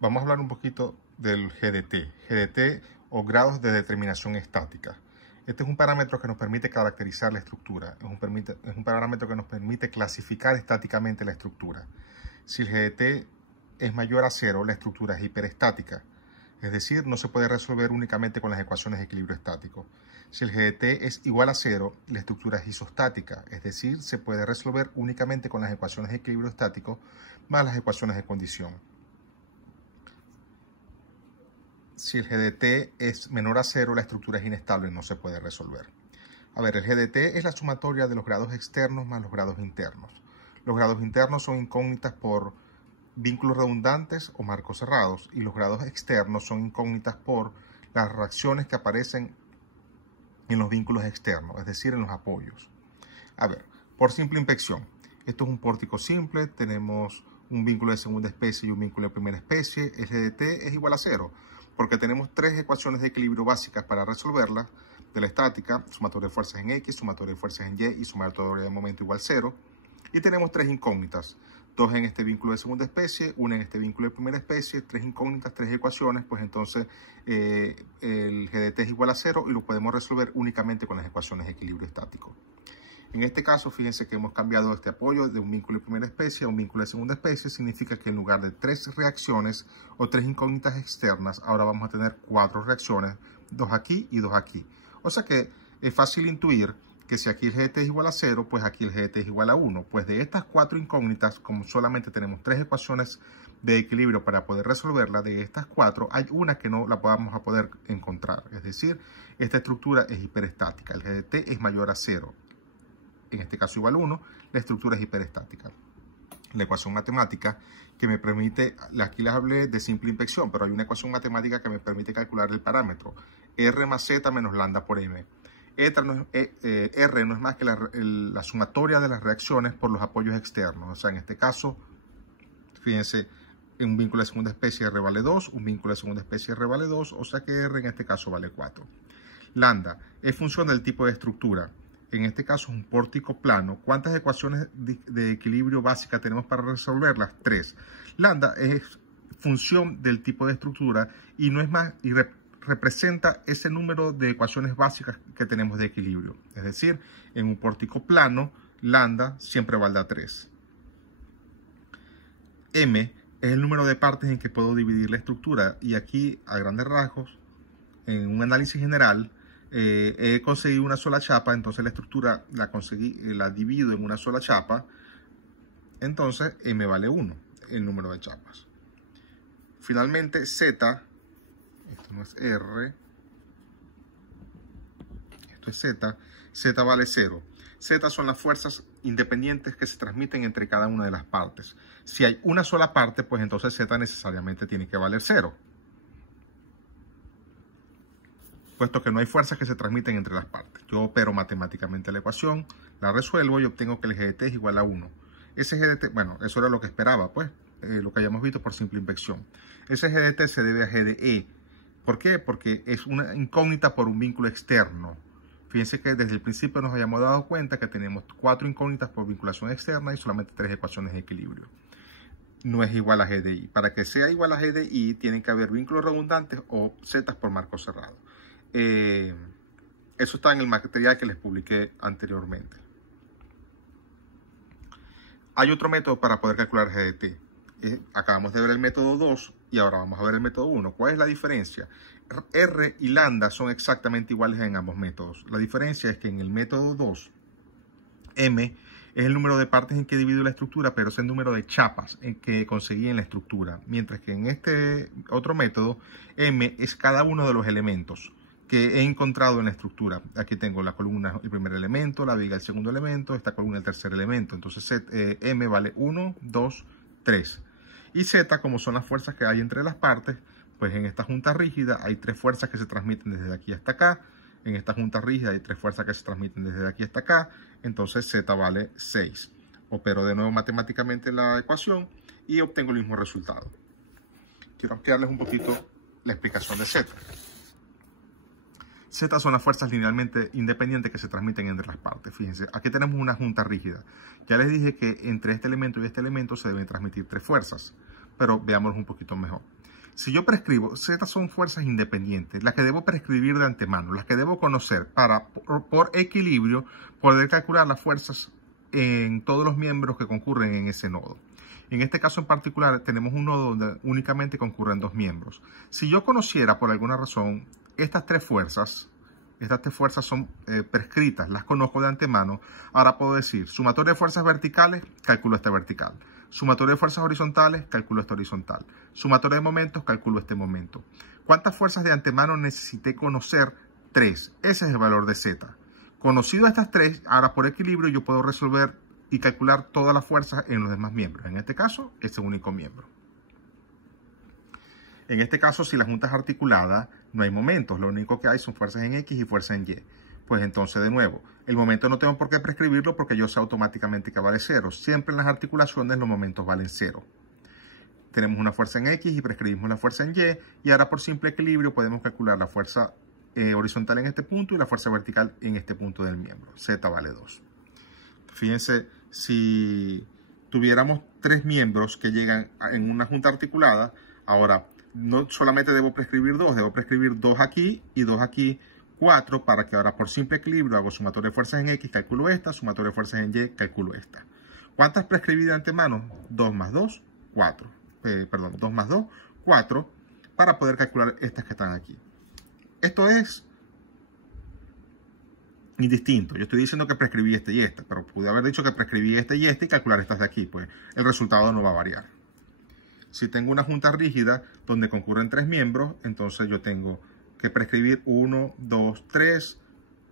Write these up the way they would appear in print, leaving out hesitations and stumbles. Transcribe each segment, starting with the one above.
Vamos a hablar un poquito del GDT. GDT o grados de determinación estática. Este es un parámetro que nos permite caracterizar la estructura. Es un parámetro que nos permite clasificar estáticamente la estructura. Si el GDT es mayor a 0, la estructura es hiperestática. Es decir, no se puede resolver únicamente con las ecuaciones de equilibrio estático. Si el GDT es igual a 0, la estructura es isostática. Es decir, se puede resolver únicamente con las ecuaciones de equilibrio estático más las ecuaciones de condición. Si el GDT es menor a 0, la estructura es inestable y no se puede resolver. A ver, el GDT es la sumatoria de los grados externos más los grados internos. Los grados internos son incógnitas por vínculos redundantes o marcos cerrados y los grados externos son incógnitas por las reacciones que aparecen en los vínculos externos, es decir, en los apoyos. A ver, por simple inspección, esto es un pórtico simple, tenemos un vínculo de segunda especie y un vínculo de primera especie. El GDT es igual a 0 porque tenemos tres ecuaciones de equilibrio básicas para resolverlas de la estática: sumatoria de fuerzas en X, sumatoria de fuerzas en Y y sumatoria de momento igual 0. Y tenemos tres incógnitas, dos en este vínculo de segunda especie, una en este vínculo de primera especie, tres incógnitas, tres ecuaciones. Pues entonces el GDT es igual a 0 y lo podemos resolver únicamente con las ecuaciones de equilibrio estático. En este caso, fíjense que hemos cambiado este apoyo de un vínculo de primera especie a un vínculo de segunda especie. Significa que en lugar de tres reacciones o tres incógnitas externas, ahora vamos a tener cuatro reacciones, dos aquí y dos aquí. O sea que es fácil intuir que si aquí el GDT es igual a 0, pues aquí el GDT es igual a 1. Pues de estas cuatro incógnitas, como solamente tenemos tres ecuaciones de equilibrio para poder resolverla, de estas cuatro hay una que no la vamos a poder encontrar. Es decir, esta estructura es hiperestática. El GDT es mayor a 0. En este caso igual a 1, la estructura es hiperestática. La ecuación matemática que me permite, aquí les hablé de simple inspección, pero hay una ecuación matemática que me permite calcular el parámetro R más Z menos lambda por M. R no es más que la sumatoria de las reacciones por los apoyos externos. O sea, en este caso, fíjense, en un vínculo de segunda especie R vale 2, un vínculo de segunda especie R vale 2, o sea que R en este caso vale 4. Lambda es función del tipo de estructura. En este caso es un pórtico plano. ¿Cuántas ecuaciones de equilibrio básica tenemos para resolverlas? 3. Lambda es función del tipo de estructura y no es más, y representa ese número de ecuaciones básicas que tenemos de equilibrio. Es decir, en un pórtico plano, lambda siempre vale a 3. M es el número de partes en que puedo dividir la estructura, y aquí a grandes rasgos, en un análisis general, he conseguido una sola chapa, entonces la estructura la divido en una sola chapa, entonces M vale 1, el número de chapas. Finalmente Z, esto no es R, esto es Z, Z vale 0. Z son las fuerzas independientes que se transmiten entre cada una de las partes. Si hay una sola parte, pues entonces Z necesariamente tiene que valer 0. Puesto que no hay fuerzas que se transmiten entre las partes. Yo opero matemáticamente la ecuación, la resuelvo y obtengo que el GDT es igual a 1. Ese GDT, bueno, eso era lo que esperaba, pues, lo que hayamos visto por simple inspección. Ese GDT se debe a GDE. ¿Por qué? Porque es una incógnita por un vínculo externo. Fíjense que desde el principio nos hayamos dado cuenta que tenemos cuatro incógnitas por vinculación externa y solamente tres ecuaciones de equilibrio. No es igual a GDI. Para que sea igual a GDI, tienen que haber vínculos redundantes o zetas por marco cerrado. Eso está en el material que les publiqué anteriormente. Hay otro método para poder calcular GDT. Acabamos de ver el método 2 y ahora vamos a ver el método 1. ¿Cuál es la diferencia? R y lambda son exactamente iguales en ambos métodos. La diferencia es que en el método 2, M es el número de partes en que divido la estructura, pero es el número de chapas en que conseguí en la estructura. Mientras que en este otro método, M es cada uno de los elementos que he encontrado en la estructura. Aquí tengo la columna, el primer elemento, la viga, el segundo elemento, esta columna, el tercer elemento. Entonces M vale 1, 2, 3. Y Z, como son las fuerzas que hay entre las partes, pues en esta junta rígida hay tres fuerzas que se transmiten desde aquí hasta acá. En esta junta rígida hay tres fuerzas que se transmiten desde aquí hasta acá. Entonces Z vale 6. Opero de nuevo matemáticamente la ecuación y obtengo el mismo resultado. Quiero ampliarles un poquito la explicación de Z. Z son las fuerzas linealmente independientes que se transmiten entre las partes. Fíjense, aquí tenemos una junta rígida. Ya les dije que entre este elemento y este elemento se deben transmitir tres fuerzas, pero veámoslo un poquito mejor. Si yo prescribo, Z son fuerzas independientes, las que debo prescribir de antemano, las que debo conocer para, por equilibrio, poder calcular las fuerzas en todos los miembros que concurren en ese nodo. En este caso en particular tenemos un nodo donde únicamente concurren 2 miembros. Si yo conociera por alguna razón estas tres fuerzas son prescritas, las conozco de antemano, ahora puedo decir sumatorio de fuerzas verticales, calculo esta vertical. Sumatorio de fuerzas horizontales, calculo esta horizontal. Sumatorio de momentos, calculo este momento. ¿Cuántas fuerzas de antemano necesité conocer? 3. Ese es el valor de Z. Conocido estas 3, ahora por equilibrio yo puedo resolver y calcular todas las fuerzas en los demás miembros. En este caso, este único miembro. En este caso, si la junta es articulada, no hay momentos. Lo único que hay son fuerzas en X y fuerzas en Y. Pues entonces, de nuevo, el momento no tengo por qué prescribirlo porque yo sé automáticamente que vale 0. Siempre en las articulaciones los momentos valen 0. Tenemos una fuerza en X y prescribimos la fuerza en Y. Y ahora por simple equilibrio podemos calcular la fuerza horizontal en este punto y la fuerza vertical en este punto del miembro. Z vale 2. Fíjense, si tuviéramos 3 miembros que llegan en una junta articulada, ahora no solamente debo prescribir 2, debo prescribir 2 aquí y 2 aquí, 4, para que ahora por simple equilibrio hago sumatorio de fuerzas en X, calculo esta, sumatorio de fuerzas en Y, calculo esta. ¿Cuántas prescribí de antemano? 2 más 2, 4. 2 más 2, 4, para poder calcular estas que están aquí. Esto es indistinto. Yo estoy diciendo que prescribí este y esta, pero pude haber dicho que prescribí este y calcular estas de aquí. Pues el resultado no va a variar. Si tengo una junta rígida donde concurren 3 miembros, entonces yo tengo que prescribir 1, 2, 3,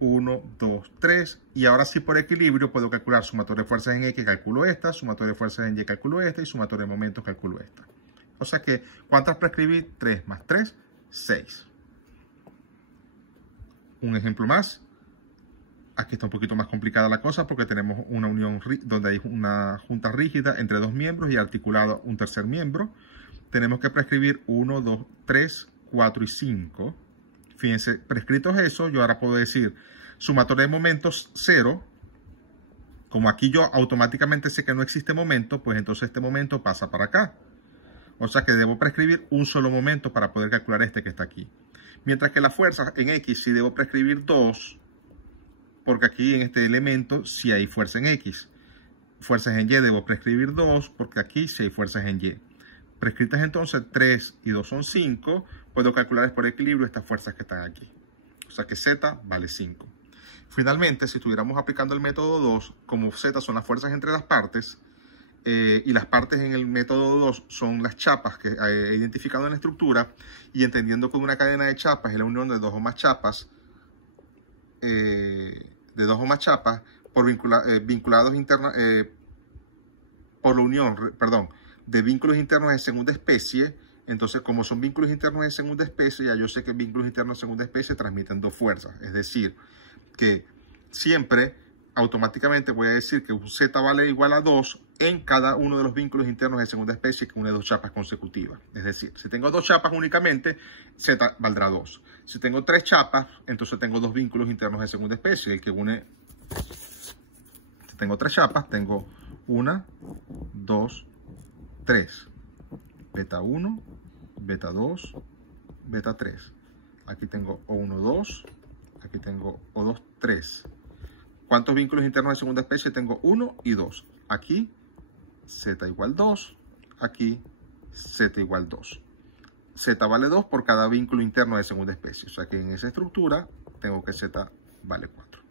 1, 2, 3. Y ahora sí por equilibrio puedo calcular sumatorio de fuerzas en X, calculo esta, sumatorio de fuerzas en Y, calculo esta, y sumatorio de momentos, calculo esta. O sea que, ¿cuántas prescribí? 3 más 3, 6. Un ejemplo más. Aquí está un poquito más complicada la cosa porque tenemos una unión donde hay una junta rígida entre 2 miembros y articulado un tercer miembro. Tenemos que prescribir 1, 2, 3, 4 y 5. Fíjense, prescritos eso, yo ahora puedo decir sumatorio de momentos 0. Como aquí yo automáticamente sé que no existe momento, pues entonces este momento pasa para acá. O sea que debo prescribir un solo momento para poder calcular este que está aquí. Mientras que la fuerza en X sí debo prescribir 2, porque aquí en este elemento sí hay fuerza en X. Fuerzas en Y debo prescribir 2, porque aquí sí hay fuerzas en Y. Prescritas entonces 3 y 2 son 5, puedo calcular por equilibrio estas fuerzas que están aquí. O sea que Z vale 5. Finalmente, si estuviéramos aplicando el método 2, como Z son las fuerzas entre las partes, y las partes en el método 2 son las chapas que he identificado en la estructura, y entendiendo que una cadena de chapas es la unión de 2 o más chapas, vinculados internos, por la unión, de vínculos internos de segunda especie. Entonces, como son vínculos internos de segunda especie, ya yo sé que vínculos internos de segunda especie transmiten 2 fuerzas. Es decir, que siempre automáticamente voy a decir que un Z vale igual a 2 en cada uno de los vínculos internos de segunda especie que une 2 chapas consecutivas. Es decir, si tengo 2 chapas únicamente, Z valdrá 2. Si tengo 3 chapas, entonces tengo 2 vínculos internos de segunda especie. El que une, si tengo 3 chapas, tengo 1, 2, 3. Beta 1, beta 2, beta 3. Aquí tengo O1, 2. Aquí tengo O2, 3. ¿Cuántos vínculos internos de segunda especie? Tengo 1 y 2. Aquí Z igual 2. Aquí Z igual 2. Z vale 2 por cada vínculo interno de segunda especie. O sea que en esa estructura tengo que Z vale 4.